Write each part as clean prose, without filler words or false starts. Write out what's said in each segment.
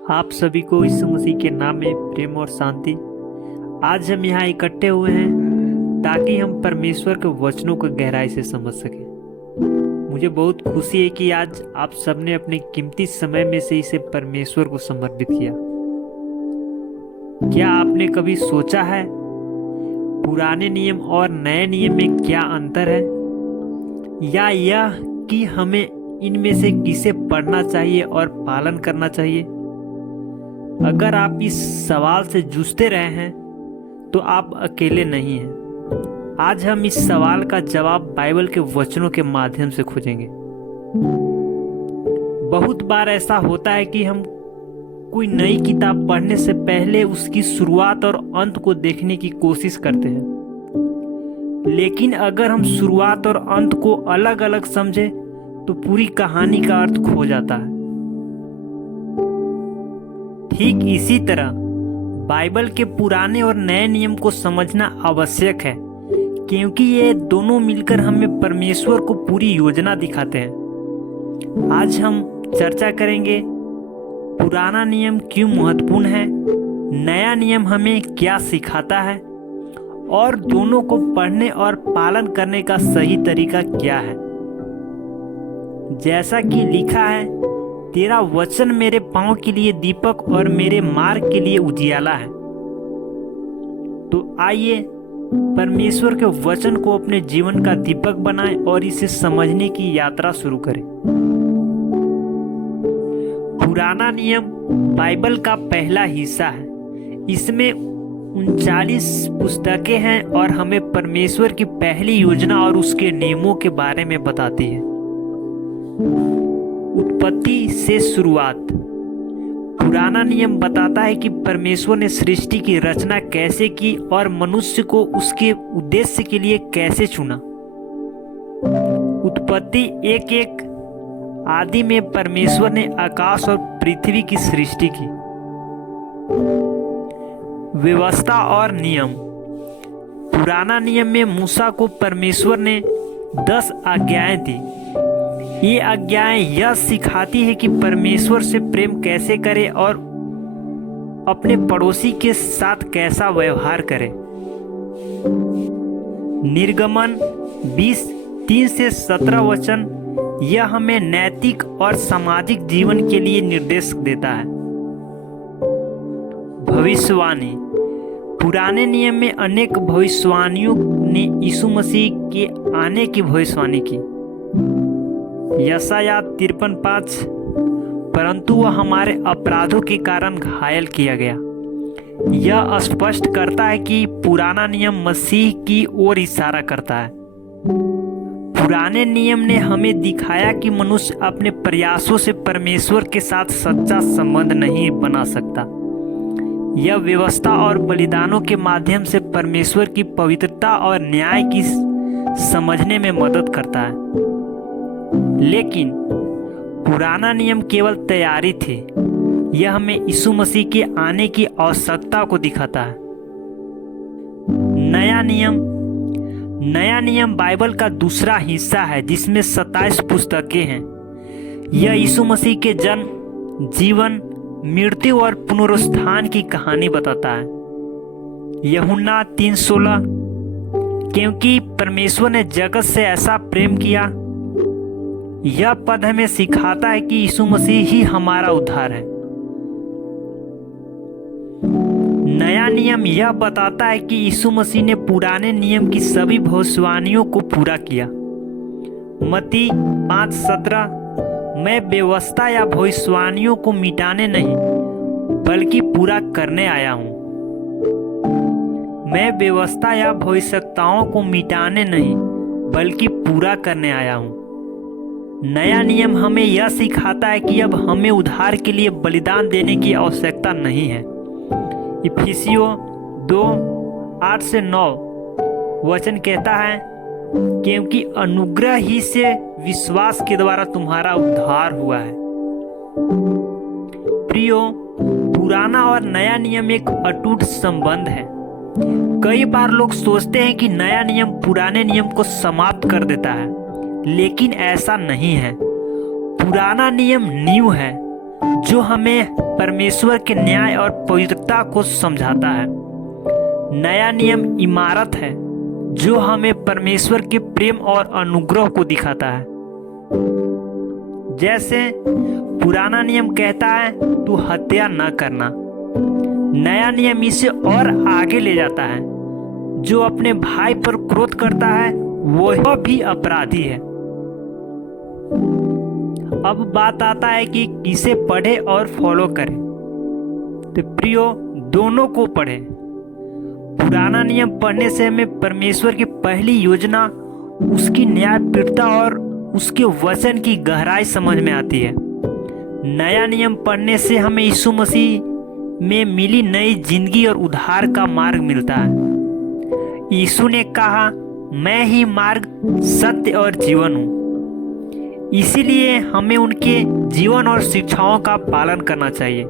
आप सभी को यीशु मसीह के नाम में प्रेम और शांति। आज हम यहाँ इकट्ठे हुए हैं ताकि हम परमेश्वर के वचनों को गहराई से समझ सकें। मुझे बहुत खुशी है कि आज आप सबने अपने कीमती समय में से इसे परमेश्वर को समर्पित किया। क्या आपने कभी सोचा है पुराने नियम और नए नियम में क्या अंतर है, या यह कि हमें इनमें से किसे पढ़ना चाहिए और पालन करना चाहिए? अगर आप इस सवाल से जूझते रहे हैं तो आप अकेले नहीं हैं। आज हम इस सवाल का जवाब बाइबल के वचनों के माध्यम से खोजेंगे। बहुत बार ऐसा होता है कि हम कोई नई किताब पढ़ने से पहले उसकी शुरुआत और अंत को देखने की कोशिश करते हैं, लेकिन अगर हम शुरुआत और अंत को अलग अलग समझे तो पूरी कहानी का अर्थ खो जाता है। ठीक इसी तरह बाइबल के पुराने और नए नियम को समझना आवश्यक है, क्योंकि ये दोनों मिलकर हमें परमेश्वर को पूरी योजना दिखाते हैं। आज हम चर्चा करेंगे पुराना नियम क्यों महत्वपूर्ण है, नया नियम हमें क्या सिखाता है, और दोनों को पढ़ने और पालन करने का सही तरीका क्या है। जैसा कि लिखा है, तेरा वचन मेरे पांव के लिए दीपक और मेरे मार्ग के लिए उजियाला है। तो आइए परमेश्वर के वचन को अपने जीवन का दीपक बनाएं और इसे समझने की यात्रा शुरू करें। पुराना नियम बाइबल का पहला हिस्सा है। इसमें 39 पुस्तकें हैं और हमें परमेश्वर की पहली योजना और उसके नियमों के बारे में बताती है। उत्पत्ति से शुरुआत। पुराना नियम बताता है कि परमेश्वर ने सृष्टि की रचना कैसे की और मनुष्य को उसके उद्देश्य के लिए कैसे चुना। उत्पत्ति 1:1। आदि में परमेश्वर ने आकाश और पृथ्वी की सृष्टि की। व्यवस्था और नियम। पुराना नियम में मूसा को परमेश्वर ने 10 आज्ञाएं दी। ये आज्ञाएं यह सिखाती है कि परमेश्वर से प्रेम कैसे करें और अपने पड़ोसी के साथ कैसा व्यवहार करें। निर्गमन 20:3-17 वचन यह हमें नैतिक और सामाजिक जीवन के लिए निर्देश देता है। भविष्यवाणी। पुराने नियम में अनेक भविष्यवाणियों ने यीशु मसीह के आने की भविष्यवाणी की। यशायाह 53:5। परंतु वह हमारे अपराधों के कारण घायल किया गया। यह स्पष्ट करता है कि पुराना नियम मसीह की ओर इशारा करता है। पुराने नियम ने हमें दिखाया कि मनुष्य अपने प्रयासों से परमेश्वर के साथ सच्चा संबंध नहीं बना सकता। यह व्यवस्था और बलिदानों के माध्यम से परमेश्वर की पवित्रता और न्याय की समझने में मदद करता है। लेकिन पुराना नियम केवल तैयारी थी। यह हमें यीशु मसीह के आने की आवश्यकता को दिखाता है। नया नियम। नया नियम बाइबल का दूसरा हिस्सा है जिसमें 27 पुस्तकें हैं। यह यीशु मसीह के जन्म, जीवन, मृत्यु और पुनरुत्थान की कहानी बताता है। यूहन्ना 3:16। क्योंकि परमेश्वर ने जगत से ऐसा प्रेम किया। यह पद हमें सिखाता है कि यीशु मसीह ही हमारा उद्धार है। नया नियम यह बताता है कि यीशु मसीह ने पुराने नियम की सभी भविष्यवाणियों को पूरा किया। मत्ती 5:17। मैं व्यवस्था या भविष्यवाणियों को मिटाने नहीं बल्कि पूरा करने आया हूँ। मैं व्यवस्था या भविष्यवक्ताओं को मिटाने नहीं बल्कि पूरा करने आया हूँ। नया नियम हमें यह सिखाता है कि अब हमें उद्धार के लिए बलिदान देने की आवश्यकता नहीं है। इफिसियों 2:8-9 वचन कहता है, क्योंकि अनुग्रह ही से विश्वास के द्वारा तुम्हारा उद्धार हुआ है। प्रियो, पुराना और नया नियम एक अटूट संबंध है। कई बार लोग सोचते हैं कि नया नियम पुराने नियम को समाप्त कर देता है, लेकिन ऐसा नहीं है। पुराना नियम नींव है जो हमें परमेश्वर के न्याय और पवित्रता को समझाता है। नया नियम इमारत है जो हमें परमेश्वर के प्रेम और अनुग्रह को दिखाता है। जैसे पुराना नियम कहता है तू हत्या न करना, नया नियम इसे और आगे ले जाता है। जो अपने भाई पर क्रोध करता है वह भी अपराधी है। अब बात आता है कि किसे पढ़े और फॉलो करे। तो प्रियो, दोनों को पढ़े। पुराना नियम पढ़ने से हमें परमेश्वर की पहली योजना, उसकी न्यायप्रियता और उसके वचन की गहराई समझ में आती है। नया नियम पढ़ने से हमें यीशु मसीह में मिली नई जिंदगी और उद्धार का मार्ग मिलता है। यीशु ने कहा, मैं ही मार्ग, सत्य और जीवन हूँ। इसीलिए हमें उनके जीवन और शिक्षाओं का पालन करना चाहिए।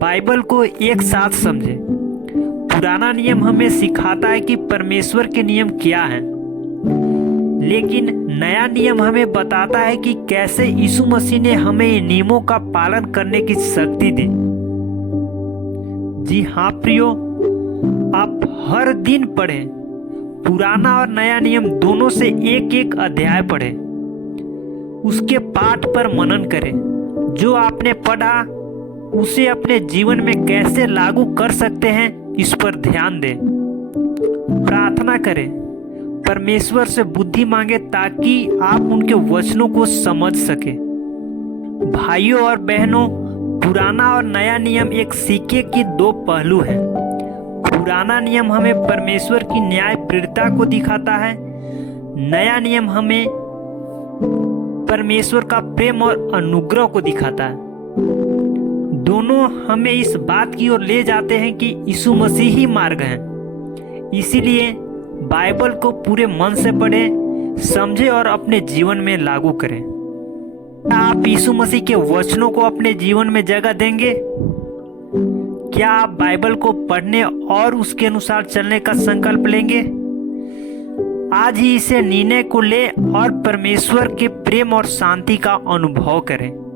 बाइबल को एक साथ समझे। पुराना नियम हमें सिखाता है कि परमेश्वर के नियम क्या हैं, लेकिन नया नियम हमें बताता है कि कैसे यीशु मसीह ने हमें इन नियमों का पालन करने की शक्ति दी। जी हाँ प्रियो, आप हर दिन पढ़ें। पुराना और नया नियम दोनों से एक एक अध्याय पढ़ें। उसके पाठ पर मनन करें। जो आपने पढ़ा उसे अपने जीवन में कैसे लागू कर सकते हैं, इस पर ध्यान दें। प्रार्थना करें, परमेश्वर से बुद्धि मांगे ताकि आप उनके वचनों को समझ सके। भाइयों और बहनों, पुराना और नया नियम एक सिक्के की दो पहलू हैं। पुराना नियम हमें परमेश्वर की न्यायप्रियता को दिखाता है। नया नियम हमें परमेश्वर का प्रेम और अनुग्रह को दिखाता है। दोनों हमें इस बात की ओर ले जाते हैं कि यीशु मसीह ही मार्ग है। इसीलिए बाइबल को पूरे मन से पढ़ें, समझें और अपने जीवन में लागू करें। क्या आप यीशु मसीह के वचनों को अपने जीवन में जगह देंगे? क्या आप बाइबल को पढ़ने और उसके अनुसार चलने का संकल्प लेंगे? आज ही इसे निर्णय को ले और परमेश्वर के प्रेम और शांति का अनुभव करें।